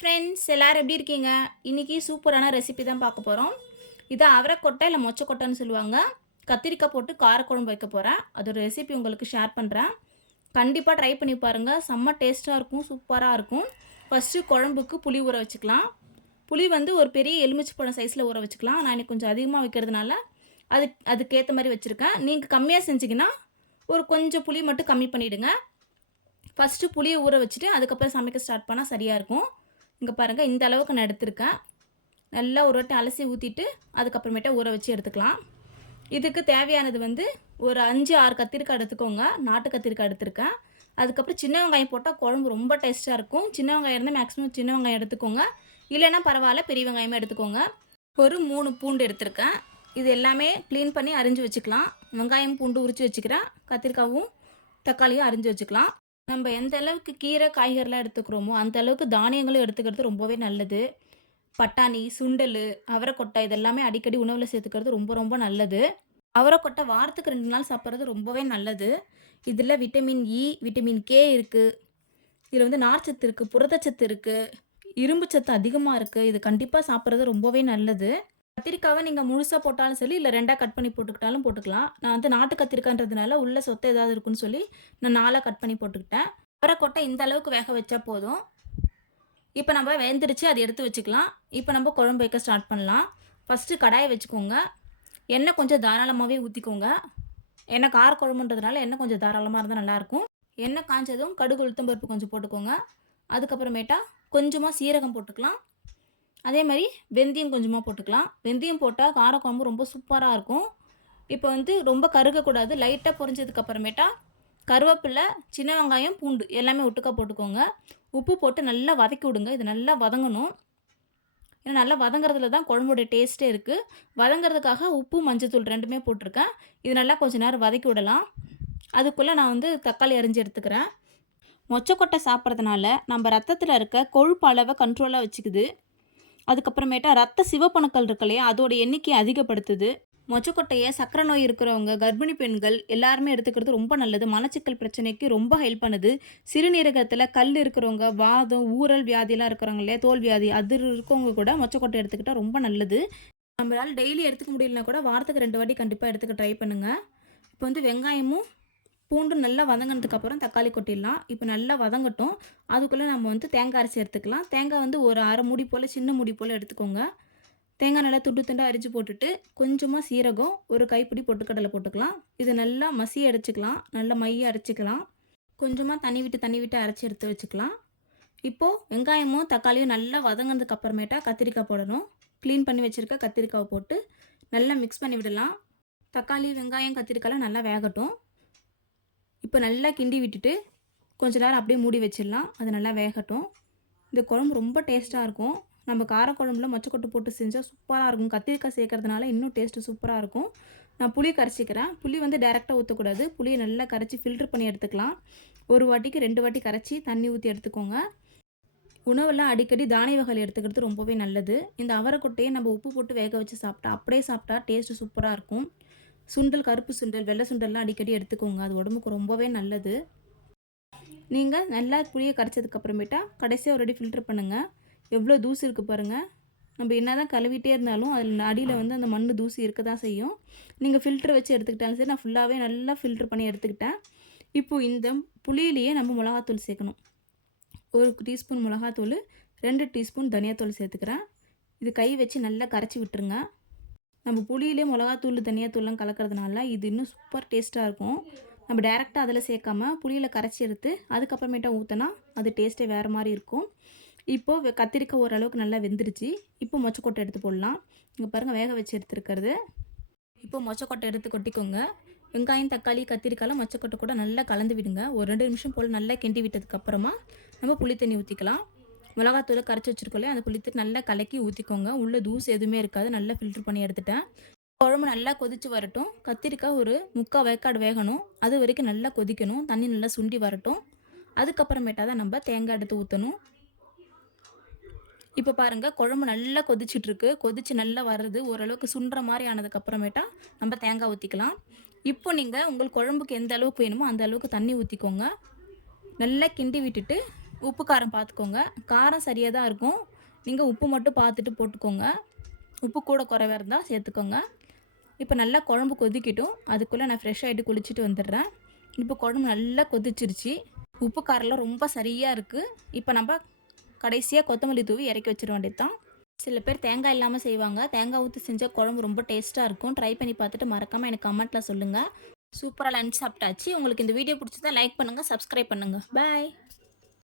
Friends எல்லோரும் எப்படி இருக்கீங்க? இன்றைக்கி சூப்பரான ரெசிபி தான் பார்க்க போகிறோம் இது அவரைக்கொட்டை இல்லை மொச்சக்கொட்டைன்னு சொல்லுவாங்க. கத்திரிக்காய் போட்டு காரக்குழம்பு வைக்க போகிறேன் அதோட ரெசிபி உங்களுக்கு ஷேர் பண்ணுறேன் கண்டிப்பாக ட்ரை பண்ணி பாருங்கள் செம்ம டேஸ்ட்டாக இருக்கும் சூப்பராக இருக்கும். ஃபஸ்ட்டு குழம்புக்கு புளி ஊற வச்சுக்கலாம். புளி வந்து ஒரு பெரிய எலுமிச்சு பழம் சைஸில் ஊற வச்சுக்கலாம். நான் இன்னைக்கு கொஞ்சம் அதிகமாக வைக்கிறதுனால அது அதுக்கேற்ற மாதிரி வச்சுருக்கேன். நீங்கள் கம்மியாக செஞ்சிங்கன்னா ஒரு கொஞ்சம் புளி மட்டும் கம்மி பண்ணிவிடுங்க ஃபஸ்ட்டு புளியை ஊற வச்சுட்டு அதுக்கப்புறம் சமைக்க ஸ்டார்ட் பண்ணால் சரியாக இருக்கும். இங்கே பாருங்கள் இந்த அளவுக்கு நான் எடுத்திருக்கேன். நல்லா ஒரு வாட்டி அலசி ஊற்றிட்டு அதுக்கப்புறமேட்டா ஊற வச்சு எடுத்துக்கலாம். இதுக்கு தேவையானது வந்து ஒரு அஞ்சு ஆறு கத்திரிக்காய் எடுத்துக்கோங்க. நாட்டு கத்திரிக்காய் எடுத்திருக்கேன். அதுக்கப்புறம் சின்ன வெங்காயம் போட்டால் குழம்பு ரொம்ப டேஸ்ட்டாக இருக்கும். சின்ன வெங்காயம் இருந்தால் மேக்ஸிமம் சின்ன வெங்காயம் எடுத்துக்கோங்க. இல்லைன்னா பரவாயில்ல பெரிய வெங்காயமே எடுத்துக்கோங்க. ஒரு மூணு பூண்டு எடுத்திருக்கேன். இது எல்லாமே க்ளீன் பண்ணி அரிஞ்சு வச்சுக்கலாம். வெங்காயம் பூண்டு உரித்து வச்சுக்கிறேன். கத்திரிக்காவும் தக்காளியும் அரிஞ்சு வச்சுக்கலாம். நம்ம எந்த அளவுக்கு கீரை காய்கறிலாம் எடுத்துக்கிறோமோ அந்த அளவுக்கு தானியங்களும் எடுத்துக்கிறது ரொம்பவே நல்லது. பட்டாணி சுண்டல் அவரைக்கொட்டை இதெல்லாமே அடிக்கடி உணவில் சேர்த்துக்கிறது ரொம்ப ரொம்ப நல்லது. அவரைக்கொட்டை வாரத்துக்கு ரெண்டு நாள் சாப்பிட்றது ரொம்பவே நல்லது. இதில் விட்டமின் இ விட்டமின் கே இருக்குது இதில் வந்து நார்ச்சத்து இருக்குது புரதச்சத்து இருக்குது இரும்பு சத்து அதிகமாக இருக்குது இது கண்டிப்பாக சாப்பிட்றது ரொம்பவே நல்லது. கத்திரிக்காவை நீங்கள் முழுசாக போட்டாலும் சரி இல்லை ரெண்டாக கட் பண்ணி போட்டுக்கிட்டாலும் போட்டுக்கலாம். நான் வந்து நாட்டு கத்திரிக்கான்றதுனால உள்ள சொத்தை ஏதாவது இருக்குன்னு சொல்லி நான் நாலாக கட் பண்ணி போட்டுக்கிட்டேன். அவரைக்கொட்டை இந்த அளவுக்கு வேக வச்சா போதும். இப்போ நம்ம வெந்துருச்சு அதை எடுத்து வச்சுக்கலாம். இப்போ நம்ம குழம்பு வைக்க ஸ்டார்ட் பண்ணலாம். ஃபஸ்ட்டு கடாயை வச்சுக்கோங்க. எண்ணெய் கொஞ்சம் தாராளமாகவே ஊற்றிக்கோங்க எண்ணெய் கார குழம்புன்றதுனால எண்ணெய் கொஞ்சம் தாராளமாக இருந்தால் நல்லாயிருக்கும் எண்ணெய் காய்ஞ்சதும் கடுகு உளுத்தம் பருப்பு கொஞ்சம் போட்டுக்கோங்க. அதுக்கப்புறமேட்டா கொஞ்சமாக சீரகம் போட்டுக்கலாம். அதே மாதிரி வெந்தயம் கொஞ்சமாக போட்டுக்கலாம். வெந்தயம் போட்டால் காரக்குழம்பு ரொம்ப சூப்பராக இருக்கும். இப்போ வந்து ரொம்ப கருகக்கூடாது லைட்டாக பொரிஞ்சதுக்கு அப்புறமேட்டா கருவேப்பிலை சின்ன வெங்காயம் பூண்டு எல்லாமே ஒட்டுக்கா போட்டுக்கோங்க. உப்பு போட்டு நல்லா வதக்கி விடுங்க. இது நல்லா வதங்கணும். ஏன்னா நல்லா வதங்குறதுல தான் குழம்புடைய டேஸ்ட்டே இருக்குது வதங்குறதுக்காக உப்பு மஞ்சத்தூள் ரெண்டுமே போட்டிருக்கேன். இது நல்லா கொஞ்ச நேரம் வதக்கி விடலாம். அதுக்குள்ளே நான் வந்து தக்காளி அரிஞ்சு எடுத்துக்கிறேன். மொச்சக்கொட்டை சாப்பிட்றதுனால நம்ம ரத்தத்தில் இருக்க கொழுப்பு அளவை கண்ட்ரோலாக வச்சுக்குது. அதுக்கப்புறமேட்டா ரத்த சிவப்பணுக்கள் இருக்கு இல்லையா அதோட எண்ணிக்கையை அதிகப்படுத்துது. மொச்சக்கொட்டையை சக்கரை நோய் இருக்கிறவங்க கர்ப்பிணி பெண்கள் எல்லாருமே எடுத்துக்கிறது ரொம்ப நல்லது. மலச்சிக்கல் பிரச்சனைக்கு ரொம்ப ஹெல்ப் பண்ணுது. சிறுநீரகத்தில் கல் இருக்கிறவங்க வாதம் ஊரல் வியாதியெல்லாம் இருக்கிறவங்க இல்லையா தோல் வியாதி அது இருக்கவங்க கூட மொச்சக்கொட்டை எடுத்துக்கிட்டால் ரொம்ப நல்லது. நம்மளால் டெய்லி எடுத்துக்க முடியலனா கூட வாரத்துக்கு ரெண்டு வாட்டி கண்டிப்பாக எடுத்துக்க ட்ரை பண்ணுங்கள் இப்போ வந்து வெங்காயமும் பூண்டு நல்லா வதங்கினதுக்கப்புறம் தக்காளி கொட்டிடலாம். இப்போ நல்லா வதங்கட்டும். அதுக்குள்ளே நம்ம வந்து தேங்காய் அரைச்சி எடுத்துக்கலாம். தேங்காய் வந்து ஒரு அரை மூடி போல் சின்ன மூடி போல் எடுத்துக்கோங்க. தேங்காய் நல்லா துண்டு துண்டாக அரிஞ்சு போட்டுட்டு கொஞ்சமாக சீரகம் ஒரு கைப்பிடி பொட்டுக்கடலை போட்டுக்கலாம். இது நல்லா மசிய அரைச்சிக்கலாம். நல்லா மைய அரைச்சிக்கலாம். கொஞ்சமாக தண்ணி விட்டு தண்ணி விட்டு அரைச்சி எடுத்து வச்சுக்கலாம். இப்போது வெங்காயமும் தக்காளியும் நல்லா வதங்கினதுக்கு அப்புறமேட்டா கத்திரிக்காய் போடணும். க்ளீன் பண்ணி வச்சுருக்க கத்திரிக்காவை போட்டு நல்லா மிக்ஸ் பண்ணி விடலாம். தக்காளி வெங்காயம் கத்திரிக்காயெலாம் நல்லா வேகட்டும். இப்போ நல்லா கிண்டி விட்டுட்டு கொஞ்ச நேரம் அப்படியே மூடி வச்சிடலாம். அது நல்லா வேகட்டும். இந்த குழம்பு ரொம்ப டேஸ்ட்டாக இருக்கும். நம்ம காரக்குழம்புல மொச்சக்கொட்டு போட்டு செஞ்சால் சூப்பராக இருக்கும். கத்திரிக்காய் சேர்க்கறதுனால இன்னும் டேஸ்ட்டு சூப்பராக இருக்கும். நான் புளி கரைச்சிக்கிறேன். புளி வந்து டேரெக்டாக ஊற்றக்கூடாது புளியை நல்லா கரைச்சி ஃபில்ட்ரு பண்ணி எடுத்துக்கலாம். ஒரு வாட்டிக்கு ரெண்டு வாட்டி கரைச்சி தண்ணி ஊற்றி எடுத்துக்கோங்க. உணவெல்லாம் அடிக்கடி தானிய வகைகள் எடுத்துக்கிறது ரொம்பவே நல்லது. இந்த அவரைக்கொட்டையை நம்ம உப்பு போட்டு வேக வச்சு சாப்பிட்டா அப்படியே சாப்பிட்டா டேஸ்ட்டு சூப்பராக இருக்கும். சுண்டல் கருப்பு சுண்டல் வெள்ளை சுண்டல்லாம் அடிக்கடி எடுத்துக்கோங்க. அது உடம்புக்கு ரொம்பவே நல்லது. நீங்கள் நல்லா புளியை கரைச்சதுக்கப்புறமேட்டா கடைசியாக ஒரு அடி ஃபில்டர் பண்ணுங்கள் எவ்வளோ தூசி இருக்குது பாருங்கள் நம்ம என்ன தான் கழுவிட்டே இருந்தாலும் அதில் அடியில் வந்து அந்த மண் தூசி இருக்க தான் செய்யும். நீங்கள் ஃபில்ட்ரு வச்சு எடுத்துக்கிட்டாலும் சரி நான் ஃபுல்லாகவே நல்லா ஃபில்ட்ரு பண்ணி எடுத்துக்கிட்டேன். இப்போது இந்த புளியிலேயே நம்ம மிளகாத்தூள் சேர்க்கணும். ஒரு டீஸ்பூன் மிளகாத்தூள் ரெண்டு டீஸ்பூன் தனியாத்தூள் சேர்த்துக்கிறேன். இது கை வச்சு நல்லா கரைச்சி விட்டுருங்க. நம்ம புளியிலே மிளகாத்தூள் தனியாத்தூள்லாம் கலக்கிறதுனால இது இன்னும் சூப்பர் டேஸ்ட்டாக இருக்கும். நம்ம டேரெக்டாக அதில் சேர்க்காம புளியில் கரைச்சி எடுத்து அதுக்கப்புறமேட்டா ஊற்றினா அது டேஸ்ட்டே வேறு மாதிரி இருக்கும். இப்போது கத்திரிக்காய் ஓரளவுக்கு நல்லா வெந்துருச்சு. இப்போ மொச்சக்கொட்டை எடுத்து போடலாம். இங்கே பாருங்கள் வேக வச்சு எடுத்துருக்கிறது. இப்போ மொச்சக்கொட்டை எடுத்து கொட்டிக்கோங்க. வெங்காயம் தக்காளி கத்திரிக்காயெலாம் மொச்சக்கொட்டை கூட நல்லா கலந்து விடுங்க. ஒரு ரெண்டு நிமிஷம் போல் நல்லா கிண்டி விட்டதுக்கப்புறமா நம்ம புளி தண்ணி ஊற்றிக்கலாம் மிளகாத்தூளை கரைச்சி வச்சுருக்கோம் அந்த புளித்து நல்லா கலக்கி ஊற்றிக்கோங்க உள்ளே தூசு எதுவுமே இருக்காது. நல்லா ஃபில்ட்ரு பண்ணி எடுத்துட்டேன். குழம்பு நல்லா கொதித்து வரட்டும். கத்திரிக்காய் ஒரு முக்கால் வேக்காடு வேகணும். அது வரைக்கும் நல்லா கொதிக்கணும். தண்ணி நல்லா சுண்டி வரட்டும். அதுக்கப்புறமேட்டா தான் நம்ம தேங்காய் எடுத்து ஊற்றணும் இப்போ பாருங்கள் குழம்பு நல்லா கொதிச்சிட்ருக்கு கொதிச்சு நல்லா வர்றது ஓரளவுக்கு சுண்டுற மாதிரி ஆனதுக்கப்புறமேட்டா நம்ம தேங்காய் ஊற்றிக்கலாம் இப்போ நீங்கள் உங்கள் குழம்புக்கு எந்த அளவுக்கு வேணுமோ அந்த அளவுக்கு தண்ணி ஊற்றிக்கோங்க நல்லா கிண்டி விட்டுட்டு உப்பு காரம் பார்த்துக்கோங்க காரம் சரியாக தான் இருக்கும். நீங்கள் உப்பு மட்டும் பார்த்துட்டு போட்டுக்கோங்க. உப்பு கூட குறைவாக இருந்தால் சேர்த்துக்கோங்க. இப்போ நல்லா குழம்பு கொதிக்கட்டும். அதுக்குள்ளே நான் ஃப்ரெஷ் ஆகிட்டு குளிச்சுட்டு வந்துடுறேன். இப்போ குழம்பு நல்லா கொதிச்சிருச்சு. உப்பு காரெல்லாம் ரொம்ப சரியாக இருக்குது இப்போ நம்ம கடைசியாக கொத்தமல்லி தூவி இறக்கி வச்சிட வேண்டியது தான் சில பேர் தேங்காய் இல்லாமல் செய்வாங்க. தேங்காய் ஊற்றி செஞ்சால் குழம்பு ரொம்ப டேஸ்ட்டாக இருக்கும். ட்ரை பண்ணி பார்த்துட்டு மறக்காமல் எனக்கு கமெண்ட்டில் சொல்லுங்கள் சூப்பராக லஞ்ச் சாப்பிட்டாச்சு. உங்களுக்கு இந்த வீடியோ பிடிச்சதா லைக் பண்ணுங்கள் சப்ஸ்கிரைப் பண்ணுங்கள் பாய்